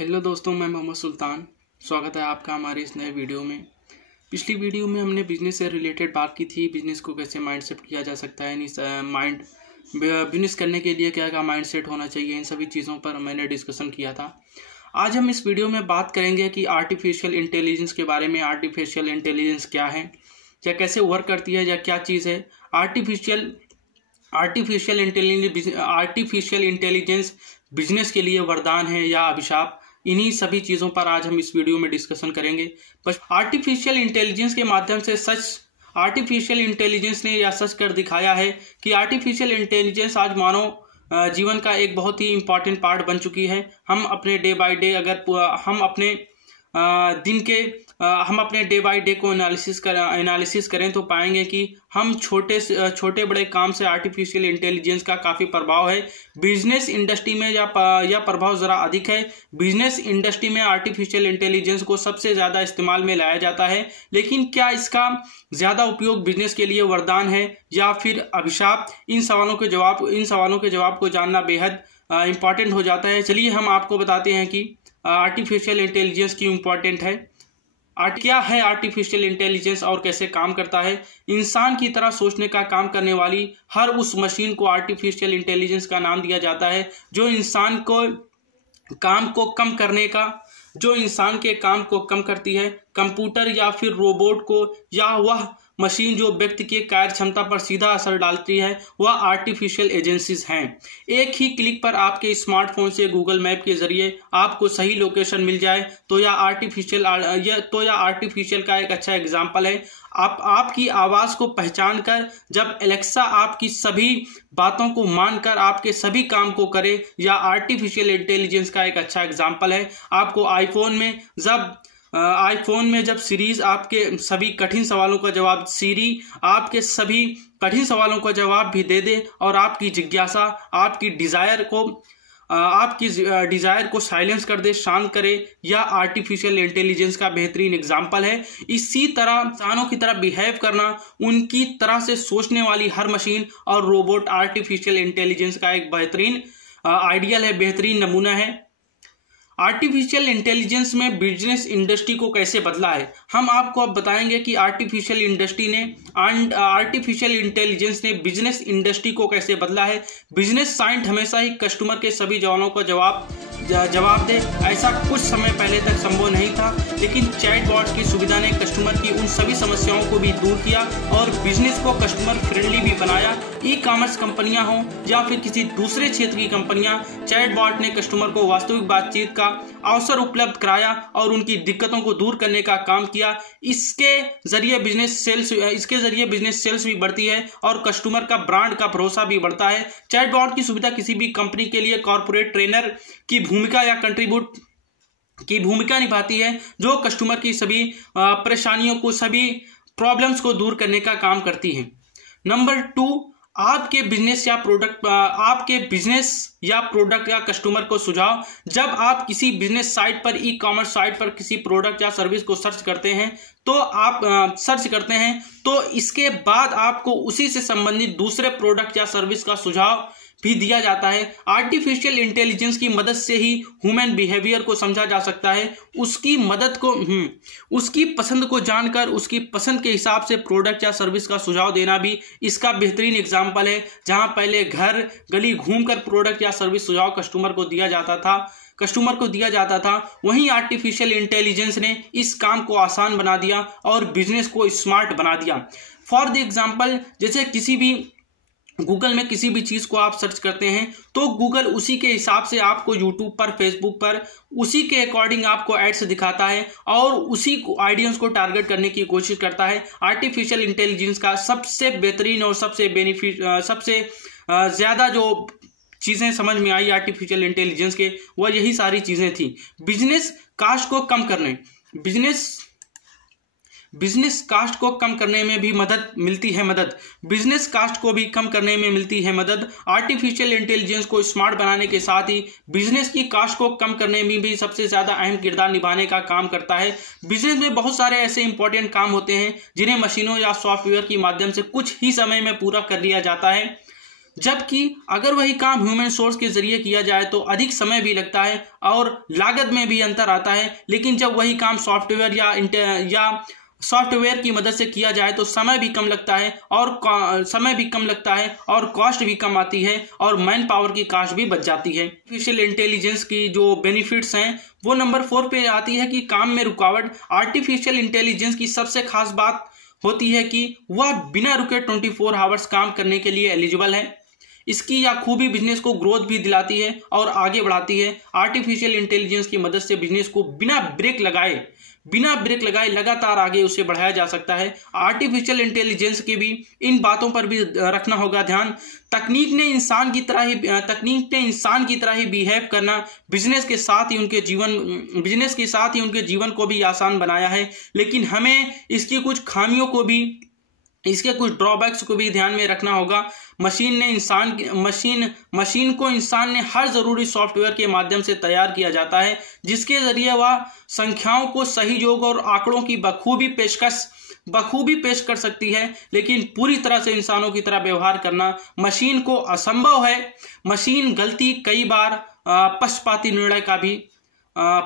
Hello दोस्तों, मैं मोहम्मद सुल्तान। स्वागत है आपका हमारे इस नए वीडियो में। पिछली वीडियो में हमने बिजनेस से रिलेटेड बात की थी। बिजनेस को कैसे माइंड सेट किया जा सकता है, बिजनेस करने के लिए क्या क्या माइंड सेट होना चाहिए, इन सभी चीज़ों पर मैंने डिस्कशन किया था। आज हम इस वीडियो में बात करेंगे कि आर्टिफिशियल इंटेलिजेंस के बारे में। आर्टिफिशियल इंटेलिजेंस क्या है, या कैसे वर्क करती है, या क्या चीज़ है आर्टिफिशियल इंटेलिजेंस बिजनेस के लिए वरदान है या अभिशाप। इन्हीं सभी चीज़ों पर आज हम इस वीडियो में डिस्कशन करेंगे। बस आर्टिफिशियल इंटेलिजेंस के माध्यम से आर्टिफिशियल इंटेलिजेंस ने यह सच कर दिखाया है कि आर्टिफिशियल इंटेलिजेंस आज मानव जीवन का एक बहुत ही इम्पॉर्टेंट पार्ट बन चुकी है। हम अपने डे बाय डे हम अपने डे बाय डे को एनालिसिस करें तो पाएंगे कि हम छोटे बड़े काम से आर्टिफिशियल इंटेलिजेंस का काफ़ी प्रभाव है। बिजनेस इंडस्ट्री में यह प्रभाव ज़रा अधिक है। बिजनेस इंडस्ट्री में आर्टिफिशियल इंटेलिजेंस को सबसे ज़्यादा इस्तेमाल में लाया जाता है। लेकिन क्या इसका ज़्यादा उपयोग बिजनेस के लिए वरदान है या फिर अभिशाप? इन सवालों के जवाब को जानना बेहद इम्पॉर्टेंट हो जाता है। चलिए हम आपको बताते हैं कि आर्टिफिशियल इंटेलिजेंस क्यों इम्पॉर्टेंट है, क्या है आर्टिफिशियल इंटेलिजेंस और कैसे काम करता है। इंसान की तरह सोचने का काम करने वाली हर उस मशीन को आर्टिफिशियल इंटेलिजेंस का नाम दिया जाता है जो इंसान के काम को कम करती है। कंप्यूटर या फिर रोबोट को, या वह मशीन जो व्यक्ति की कार्य क्षमता पर सीधा असर डालती है, वह आर्टिफिशियल एजेंसीज हैं। एक ही क्लिक पर आपके स्मार्टफोन से गूगल मैप के जरिए आपको सही लोकेशन मिल जाए तो यह आर्टिफिशियल का एक अच्छा एग्जाम्पल है। आपकी आवाज़ को पहचान कर जब एलेक्सा आपकी सभी बातों को मानकर आपके सभी काम को करे, या आर्टिफिशियल इंटेलिजेंस का एक अच्छा एग्जाम्पल है। आपको आईफोन में जब सीरीज आपके सभी कठिन सवालों का जवाब भी दे दे और आपकी जिज्ञासा, आपकी डिजायर को साइलेंस कर दे, शांत करे, या आर्टिफिशियल इंटेलिजेंस का बेहतरीन एग्जाम्पल है। इसी तरह इंसानों की तरह बिहेव करना, उनकी तरह से सोचने वाली हर मशीन और रोबोट आर्टिफिशियल इंटेलिजेंस का एक बेहतरीन आइडियल है, बेहतरीन नमूना है। आर्टिफिशियल इंटेलिजेंस में बिजनेस इंडस्ट्री को कैसे बदला है, हम आपको अब बताएंगे कि आर्टिफिशियल इंटेलिजेंस ने बिजनेस इंडस्ट्री को कैसे बदला है। बिजनेस साइंट हमेशा ही कस्टमर के सभी सवालों का जवाब दे, ऐसा कुछ समय पहले तक संभव नहीं था। लेकिन चैटबॉट की सुविधा ने कस्टमर की उन सभी समस्याओं को भी दूर किया और बिजनेस को कस्टमर फ्रेंडली भी बनाया। ई कॉमर्स कंपनियां हों या फिर किसी दूसरे क्षेत्र की कंपनियां, चैटबॉट ने कस्टमर को वास्तविक बातचीत का अवसर उपलब्ध कराया और उनकी दिक्कतों को दूर करने का काम किया। इसके जरिए बिजनेस सेल्स भी बढ़ती है और कस्टमर का ब्रांड का भरोसा भी बढ़ता है। चैटबॉट की सुविधा किसी भी कंपनी के लिए कॉर्पोरेट ट्रेनर की भूमिका निभाती है, जो कस्टमर की सभी परेशानियों को, सभी प्रॉब्लम्स को दूर करने का काम करती है। नंबर 2, आपके बिजनेस या प्रोडक्ट या कस्टमर को सुझाव। जब आप किसी बिजनेस साइट पर, ई कॉमर्स साइट पर किसी प्रोडक्ट या सर्विस को सर्च करते हैं तो इसके बाद आपको उसी से संबंधित दूसरे प्रोडक्ट या सर्विस का सुझाव भी दिया जाता है। आर्टिफिशियल इंटेलिजेंस की मदद से ही ह्यूमन बिहेवियर को समझा जा सकता है। उसकी पसंद को जानकर उसकी पसंद के हिसाब से प्रोडक्ट या सर्विस का सुझाव देना भी इसका बेहतरीन एग्जाम्पल है। जहां पहले घर गली घूमकर प्रोडक्ट या सर्विस सुझाव कस्टमर को दिया जाता था, वहीं आर्टिफिशियल इंटेलिजेंस ने इस काम को आसान बना दिया और बिजनेस को स्मार्ट बना दिया। फॉर द एग्जाम्पल, जैसे गूगल में किसी भी चीज़ को आप सर्च करते हैं तो गूगल उसी के हिसाब से आपको यूट्यूब पर, फेसबुक पर उसी के अकॉर्डिंग आपको एड्स दिखाता है और उसी ऑडियंस को टारगेट करने की कोशिश करता है। आर्टिफिशियल इंटेलिजेंस का सबसे बेहतरीन और सबसे ज़्यादा जो चीज़ें समझ में आई आर्टिफिशियल इंटेलिजेंस के, वह यही सारी चीज़ें थी। बिजनेस कास्ट को कम करने में भी मिलती है मदद। आर्टिफिशियल इंटेलिजेंस को स्मार्ट बनाने के साथ ही बिजनेस की कास्ट को कम करने में भी सबसे ज्यादा अहम किरदार निभाने का काम करता है। बिजनेस में बहुत सारे ऐसे इंपॉर्टेंट काम होते हैं जिन्हें मशीनों या सॉफ्टवेयर के माध्यम से कुछ ही समय में पूरा कर लिया जाता है। जबकि अगर वही काम ह्यूमन सोर्स के जरिए किया जाए तो अधिक समय भी लगता है और लागत में भी अंतर आता है। लेकिन जब वही काम सॉफ्टवेयर या सॉफ्टवेयर की मदद से किया जाए तो समय भी कम लगता है और कॉस्ट भी कम आती है और मैन पावर की कॉस्ट भी बच जाती है। आर्टिफिशियल इंटेलिजेंस की जो बेनिफिट्स हैं वो नंबर 4 पे आती है कि काम में रुकावट। आर्टिफिशियल इंटेलिजेंस की सबसे खास बात होती है कि वह बिना रुके 24 आवर्स काम करने के लिए एलिजिबल है। इसकी यह खूबी बिजनेस को ग्रोथ भी दिलाती है और आगे बढ़ाती है। आर्टिफिशियल इंटेलिजेंस की मदद से बिजनेस को बिना ब्रेक लगाए लगातार आगे उसे बढ़ाया जा सकता है। आर्टिफिशियल इंटेलिजेंस के भी इन बातों पर भी रखना होगा ध्यान। तकनीक ने इंसान की तरह ही बिहेव करना बिजनेस के साथ ही उनके जीवन को भी आसान बनाया है। लेकिन हमें इसके कुछ ड्रॉबैक्स को भी ध्यान में रखना होगा। मशीन को इंसान ने हर जरूरी सॉफ्टवेयर के माध्यम से तैयार किया जाता है, जिसके जरिए वह संख्याओं को सही योग और आंकड़ों की बखूबी पेश कर सकती है। लेकिन पूरी तरह से इंसानों की तरह व्यवहार करना मशीन को असंभव है। मशीन गलती कई बार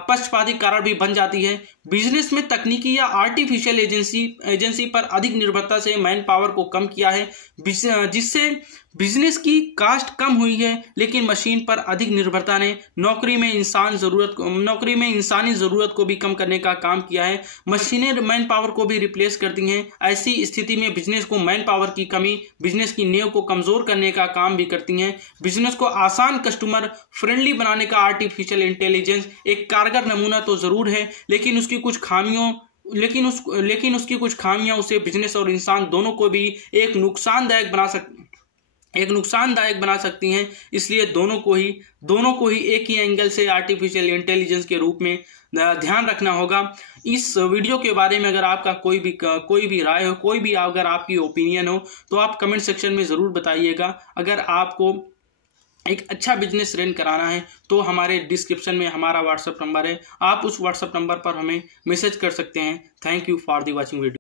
पक्षपाती कारण भी बन जाती है। बिजनेस में तकनीकी या आर्टिफिशियल एजेंसी पर अधिक निर्भरता से मैन पावर को कम किया है, जिससे बिजनेस की कास्ट कम हुई है। लेकिन मशीन पर अधिक निर्भरता ने नौकरी में इंसानी जरूरत को भी कम करने का काम किया है। मशीनें मैन पावर को भी रिप्लेस करती हैं। ऐसी स्थिति में बिजनेस को मैन पावर की कमी बिजनेस की नींव को कमजोर करने का काम भी करती हैं। बिजनेस को आसान, कस्टमर फ्रेंडली बनाने का आर्टिफिशियल इंटेलिजेंस एक कारगर नमूना तो जरूर है, लेकिन उसकी कुछ खामियां उसे बिजनेस और इंसान दोनों को भी एक नुकसानदायक बना सकती हैं। इसलिए दोनों को ही एक ही एंगल से आर्टिफिशियल इंटेलिजेंस के रूप में ध्यान रखना होगा। इस वीडियो के बारे में अगर आपका कोई भी राय हो, अगर आपकी ओपिनियन हो तो आप कमेंट सेक्शन में जरूर बताइएगा। अगर आपको एक अच्छा बिजनेस रन कराना है तो हमारे डिस्क्रिप्शन में हमारा व्हाट्सएप नंबर है, आप उस व्हाट्सएप नंबर पर हमें मैसेज कर सकते हैं। Thank you for the watching video.